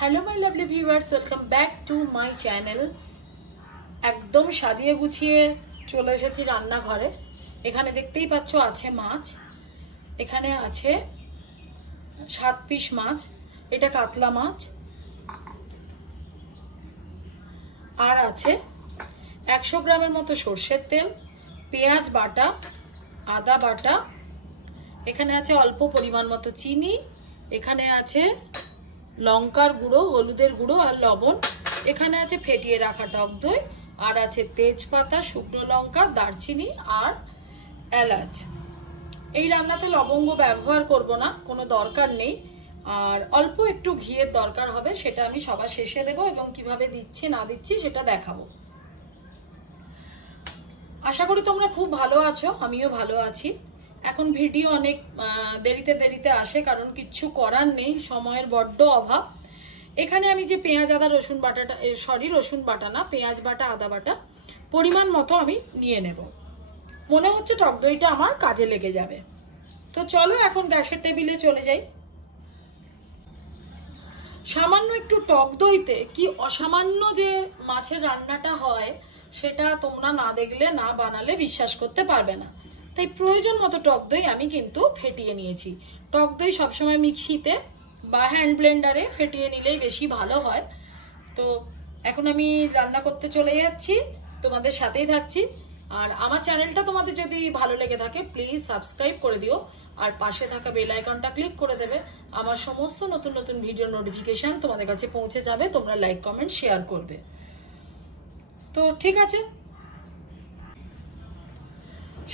Hello my lovely viewers, welcome back to my channel. একদম সাজিয়ে গুছিয়ে চলে এসেছি রান্নাঘরে। এখানে দেখতেই পাচ্ছ আছে মাছ, এখানে আছে 7 পিস মাছ, এটা কাতলা মাছ, আর আছে 100 গ্রামের মতো সরষের তেল, পেঁয়াজ বাটা, আদা বাটা, এখানে আছে অল্প পরিমাণ মতো চিনি, এখানে আছে লঙ্কার গুঁড়ো, হলুদের গুঁড়ো আর লবণ, এখানে আছে ফেটিয়ে রাখা টক দই, আর আছে তেজপাতা, শুকনো লঙ্কা, দারচিনি আর এলাচ। এই রান্নাতে লবঙ্গ ব্যবহার করব না, কোনো দরকার নেই। আর অল্প একটু ঘিয়ের দরকার হবে, সেটা আমি সবার শেষে দেবো এবং কিভাবে দিচ্ছি না দিচ্ছি সেটা দেখাবো। আশা করি তোমরা খুব ভালো আছো, আমিও ভালো আছি। এখন ভিডিও অনেক দেরিতে দেরিতে আসে, কারণ কিচ্ছু করার নেই, সময়ের বড্ড অভাব। এখানে আমি যে পেঁয়াজ আদা রসুন বাটাটা, রসুন বাটা না, পেঁয়াজ বাটা আদা বাটা পরিমাণ মতো আমি নিয়ে নেব। মনে হচ্ছে টক দইটা আমার কাজে লেগে যাবে। তো চলো এখন গ্যাসের টেবিলে চলে যাই। সামান্য একটু টক দইতে কি অসামান্য যে মাছের রান্নাটা হয়, সেটা তোমরা না দেখলে, না বানালে বিশ্বাস করতে পারবে না। তাই প্রয়োজন মতো টক দই আমি কিন্তু ফেটিয়ে নিয়েছি। টক দই সবসময় মিক্সিতে বা হ্যান্ড ব্লেন্ডারে ফেটিয়ে নিলেই বেশি ভালো হয়। তো এখন আমি রান্না করতে চলে যাচ্ছি, তোমাদের সাথেই থাকছি। আর আমার চ্যানেলটা তোমাদের যদি ভালো লেগে থাকে প্লিজ সাবস্ক্রাইব করে দিও, আর পাশে থাকা বেল আইকনটা ক্লিক করে দেবে। আমার সমস্ত নতুন নতুন ভিডিও নোটিফিকেশন তোমাদের কাছে পৌঁছে যাবে। তোমরা লাইক কমেন্ট শেয়ার করবে। তো ঠিক আছে,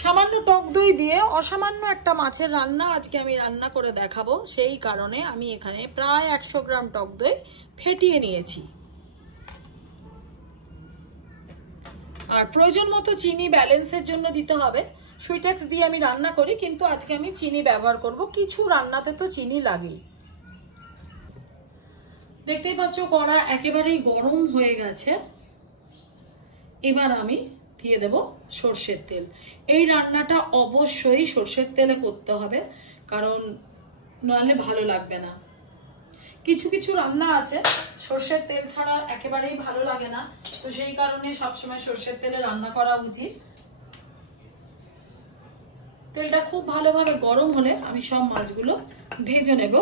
সামান্য টক দই দিয়ে অসামান্য একটা মাছের রান্না আজকে আমি রান্না করে দেখাবো। সেই কারণে আমি এখানে প্রায় 100 গ্রাম টক দই ফেটিয়ে নিয়েছি। আর প্রয়োজন মতো চিনি ব্যালেন্সের জন্য দিতে হবে। সুইটেক্স দিয়ে আমি রান্না করি, কিন্তু আজকে আমি চিনি ব্যবহার করব। কিছু রান্নাতে তো চিনি লাগেই। দেখতেই পাচ্ছ কড়া একেবারেই গরম হয়ে গেছে। এবার আমি দিয়ে দেব সরষের তেল। এই রান্নাটা অবশ্যই সরষের তেলে করতে হবে, কারণ নাহলে ভালো লাগবে না। কিছু কিছু রান্না আছে সরষের তেল ছাড়া একেবারেই ভালো লাগে না, তো সেই কারণে সবসময় সরষের তেলে রান্না করা উচিত। তেলটা খুব ভালোভাবে গরম হলে আমি সব মাছগুলো ভেজে নেব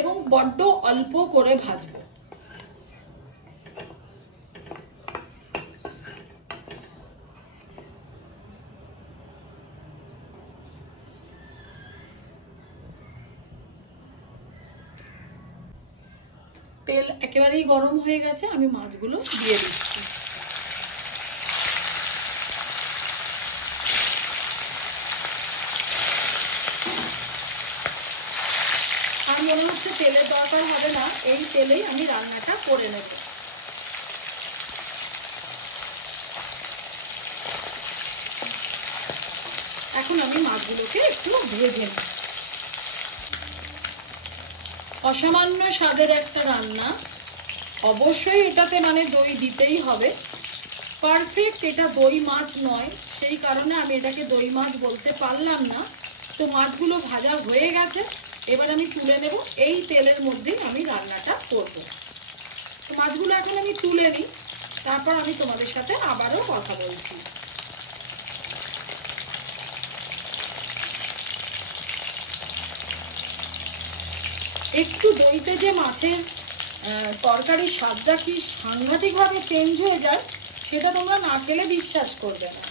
এবং বড্ড অল্প করে ভাজবো। তেল একেবারেই গরম হয়ে গেছে, আমি মাছগুলো দিয়ে দিচ্ছি। আর মনে হচ্ছে তেলের দরকার হবে না, এই তেলেই আমি রান্নাটা করে নেব। এখন আমি মাছগুলোকে একটু ভেজে নেব। অসামান্য স্বাদের একটা রান্না, অবশ্যই এটাতে মানে দই দিতেই হবে। পারফেক্ট এটা দই মাছ নয়, সেই কারণে আমি এটাকে দই মাছ বলতে পারলাম না। তো মাছগুলো ভাজা হয়ে গেছে, এবার আমি তুলে নেব। এই তেলের মধ্যেই আমি রান্নাটা করব। তো মাছগুলো এখন আমি তুলে নিই, তারপর আমি তোমাদের সাথে আবারও কথা বলছি। একটু দইতে যে মাছের তরকারির স্বাদটা কি সাংঘাতিকভাবে চেঞ্জ হয়ে যায়, সেটা তোমরা না খেলে বিশ্বাস করবে না।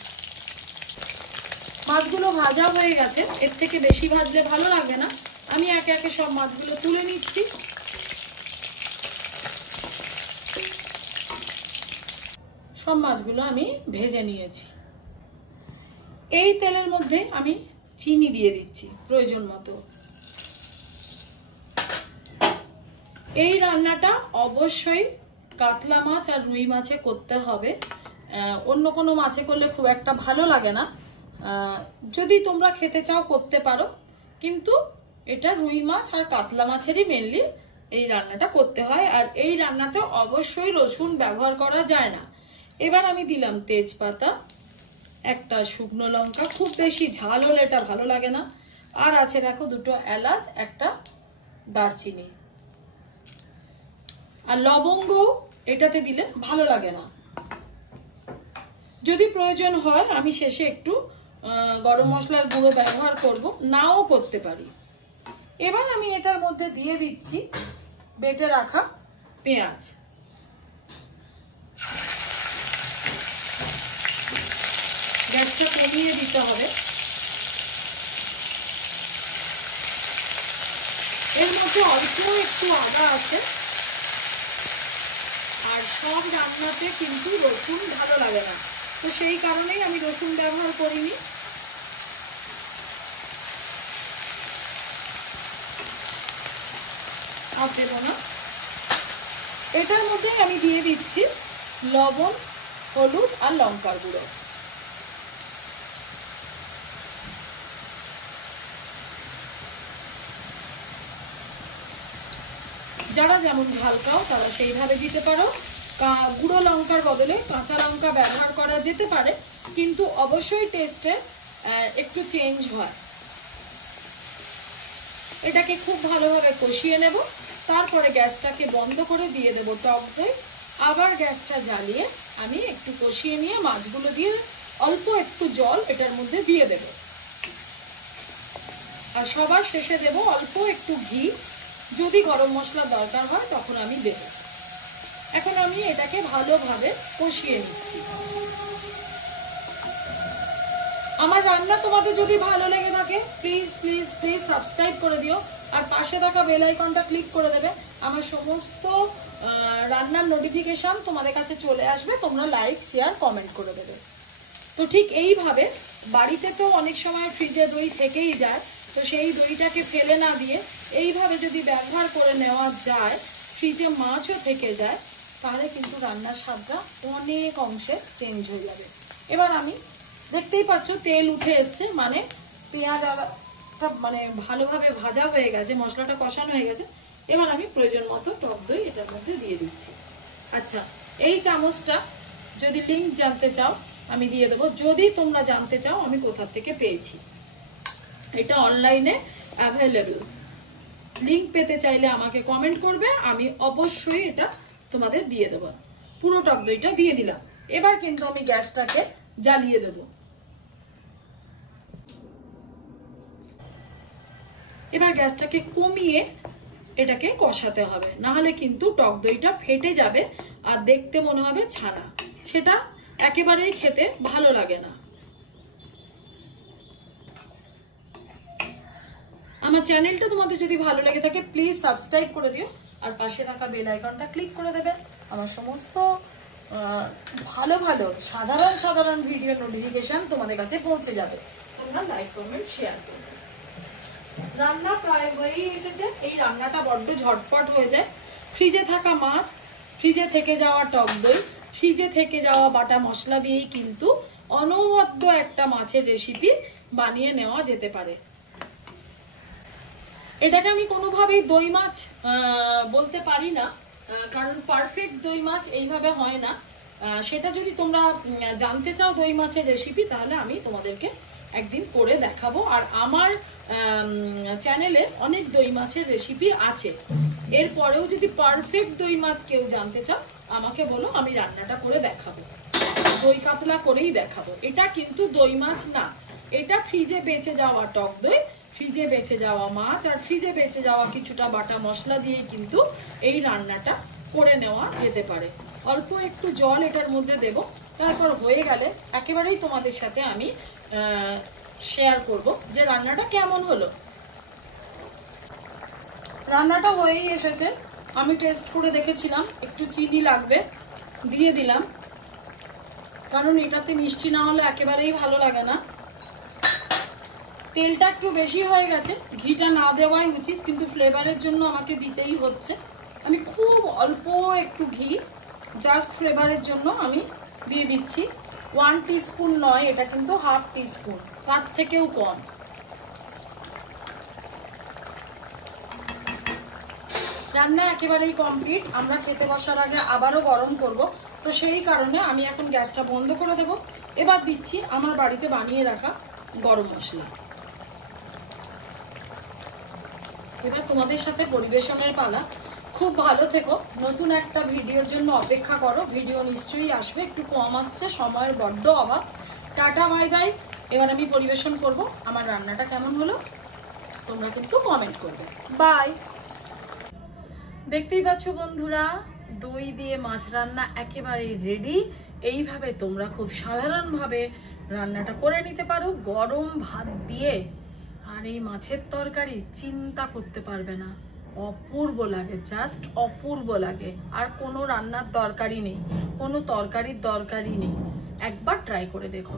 মাছগুলো ভাজা হয়ে গেছে, এর থেকে বেশি ভাজলে ভালো লাগবে না। আমি একে একে সব মাছগুলো তুলে নিচ্ছি। সব মাছগুলো আমি ভেজে নিয়েছি। এই তেলের মধ্যে আমি চিনি দিয়ে দিচ্ছি প্রয়োজন মতো। এই রান্নাটা অবশ্যই কাতলা মাছ আর রুই মাছে করতে হবে, অন্য কোনো মাছে করলে খুব একটা ভালো লাগে না। যদি তোমরা খেতে চাও করতে পারো, কিন্তু এটা রুই মাছ আর কাতলা মাছেরই মেনলি এই রান্নাটা করতে হয়। আর এই রান্নাতে অবশ্যই রসুন ব্যবহার করা যায় না। এবার আমি দিলাম তেজপাতা, একটা শুকনো লঙ্কা, খুব বেশি ঝাল হলে এটা ভালো লাগে না, আর আছে দেখো দুটো এলাচ, একটা দারচিনি। আর লবঙ্গ এটাতে দিলে ভালো লাগে না। যদি প্রয়োজন হয় আমি শেষে একটু গরম মশলার গুঁড়ো ব্যবহার করব, নাও করতে পারি। এবার আমি এটার মধ্যে দিয়ে দিচ্ছি বেটে রাখা পেঁয়াজ। গ্যাসটা কমিয়ে দিতে হবে। এর মধ্যে অল্প একটু আদা আছে, আর সব রান্নাতে কিন্তু রসুন ভালো লাগে না, তো সেই কারণেই আমি রসুন ব্যবহার করিনি। আর দেব না। এটার মধ্যে আমি দিয়ে দিচ্ছি লবণ, হলুদ আর লঙ্কার গুঁড়ো। যারা যেমন ঝাল খাও তারা সেইভাবে দিতে পারো। গুঁড়ো লঙ্কার বদলে কাঁচা লঙ্কা ব্যবহার করা যেতে পারে, কিন্তু অবশ্যই টেস্টে একটু চেঞ্জ হয়। এটাকে খুব ভালোভাবে কষিয়ে নেব, তারপরে গ্যাসটাকে বন্ধ করে দিয়ে দেব টক দই। আবার গ্যাসটা জ্বালিয়ে আমি একটু কষিয়ে নিয়ে মাছগুলো দিয়ে অল্প একটু জল এটার মধ্যে দিয়ে দেব। আর সবার শেষে দেব অল্প একটু ঘি, যদি গরম মশলা দরকার হয় তখন আমি দেব। এখন আমি এটাকে ভালোভাবে কষিয়ে নিচ্ছি। আমার রান্না তোমাদের যদি ভালো লেগে থাকে প্লিজ প্লিজ প্লিজ সাবস্ক্রাইব করে দিও, আর পাশে থাকা বেল আইকনটা ক্লিক করে দেবে। আমার সমস্ত রান্নার নোটিফিকেশন তোমাদের কাছে চলে আসবে, তোমরা লাইক শেয়ার কমেন্ট করে দেবে। তো ঠিক এইভাবে বাড়িতে তো অনেক সময় ফ্রিজে দই থেকেই যায়, তো সেই দইটাকে ফেলে না দিয়ে এইভাবে যদি ব্যবহার করে নেওয়া যায়, ফ্রিজে মাছও থেকে যায়, তাহলে কিন্তু রান্নার স্বাদটা অনেক অংশে চেঞ্জ হয়ে যাবে। এবার আমি দেখতেই পাচ্ছ তেল উঠে এসছে, মানে পেঁয়াজ মানে ভালোভাবে ভাজা হয়ে গেছে, মশলাটা কষানো হয়ে গেছে। এবার আমি প্রয়োজন মতো টক দই এটার মধ্যে দিয়ে দিচ্ছি। আচ্ছা, এই চামচটা যদি লিংক জানতে চাও আমি দিয়ে দেবো, যদি তোমরা জানতে চাও আমি কোথা থেকে পেয়েছি। এটা অনলাইনে অ্যাভেলেবল। লিংক পেতে চাইলে আমাকে কমেন্ট করবে, আমি অবশ্যই এটা তোমাদের দিয়ে দেবো। পুরো টক দইটা দিয়ে দিলাম। এবার কিন্তু আমি গ্যাসটাকে জ্বালিয়ে দেব। এবার গ্যাসটাকে কমিয়ে এটাকে কষাতে হবে, না হলে কিন্তু টক দইটা ফেটে যাবে আর দেখতে মনে হবে ছানা, সেটা একেবারেই খেতে ভালো লাগে না। আমার চ্যানেলটা তোমাদের যদি ভালো লেগে থাকে প্লিজ সাবস্ক্রাইব করে দিও, আর পাশে থাকা বেল আইকনটা ক্লিক করে দেবে। আমার সমস্ত ভালো ভালো সাধারণ সাধারণ ভিডিও নোটিফিকেশন তোমাদের কাছে পৌঁছে যাবে। তোমরা লাইক কমেন্ট শেয়ার করবে। রান্না প্রায় হয়েই এসেছে। এই রান্নাটা বড্ড ঝটপট হয়ে যায়। ফ্রিজে থাকা মাছ, ফ্রিজে থেকে যাওয়া টক দই, ফ্রিজে থেকে যাওয়া বাটা মশলা দিয়েই কিন্তু অনবদ্য একটা মাছের রেসিপি বানিয়ে নেওয়া যেতে পারে। এটাকে আমি কোনোভাবেই দই মাছ বলতে পারি না, কারণ পারফেক্ট দই মাছ এইভাবে হয় না। সেটা যদি তোমরা জানতে চাও দই মাছের রেসিপি, তাহলে আমি তোমাদেরকে একদিন করে দেখাবো। আর আমার চ্যানেলে অনেক দই মাছের রেসিপি আছে। এরপরেও যদি পারফেক্ট দই মাছ কেউ জানতে চাও আমাকে বলো, আমি রান্নাটা করে দেখাবো, দই কাতলা করেই দেখাবো। এটা কিন্তু দই মাছ না, এটা ফ্রিজে বেঁচে যাওয়া টক দই, ফ্রিজে বেঁচে যাওয়া মাছ আর ফ্রিজে বেঁচে যাওয়া কিছুটা বাটা মশলা দিয়ে কিন্তু এই রান্নাটা করে নেওয়া যেতে পারে। অল্প একটু জল এটার মধ্যে দেব, তারপর হয়ে গেলে একেবারেই তোমাদের সাথে আমি শেয়ার করব যে রান্নাটা কেমন হলো। রান্নাটা হয়েই এসেছে, আমি টেস্ট করে দেখেছিলাম, একটু চিনি লাগবে, দিয়ে দিলাম, কারণ এটাতে মিষ্টি না হলে একেবারেই ভালো লাগে না। তেলটা একটু বেশি হয়ে গেছে, ঘিটা না দেওয়াই উচিত, কিন্তু ফ্লেভারের জন্য আমাকে দিতেই হচ্ছে। আমি খুব অল্প একটু ঘি জাস্ট ফ্লেভারের জন্য আমি দিয়ে দিচ্ছি। 1 টিস্পুন নয়, এটা কিন্তু হাফ টিস্পুন, তার থেকেও কম। রান্না একেবারেই কমপ্লিট। আমরা খেতে বসার আগে আবারও গরম করব, তো সেই কারণে আমি এখন গ্যাসটা বন্ধ করে দেব। এবার দিচ্ছি আমার বাড়িতে বানিয়ে রাখা গরম মশলা। এবার তোমাদের সাথে পরিবেশনের পালা। খুব ভালো থেকো। নতুন একটা ভিডিওর জন্য অপেক্ষা করো, ভিডিও নিশ্চয়ই আসবে, একটু কম আসছে, সময়ের বড্ড অভাব। Tata, bye bye. এবার আমি পরিবেশন করব। আমার রান্নাটা কেমন হলো তোমরা কিন্তু কমেন্ট করবে। বাই। দেখতেই পাচ্ছ বন্ধুরা, দই দিয়ে মাছ রান্না একেবারে রেডি। এইভাবে তোমরা খুব সাধারণভাবে রান্নাটা করে নিতে পারো গরম ভাত দিয়ে। আর এই মাছের তরকারি চিন্তা করতে পারবে না, অপূর্ব লাগে, জাস্ট অপূর্ব লাগে। আর কোনো রান্নার দরকারই নেই, কোনো তরকারির দরকারই নেই। একবার ট্রাই করে দেখো।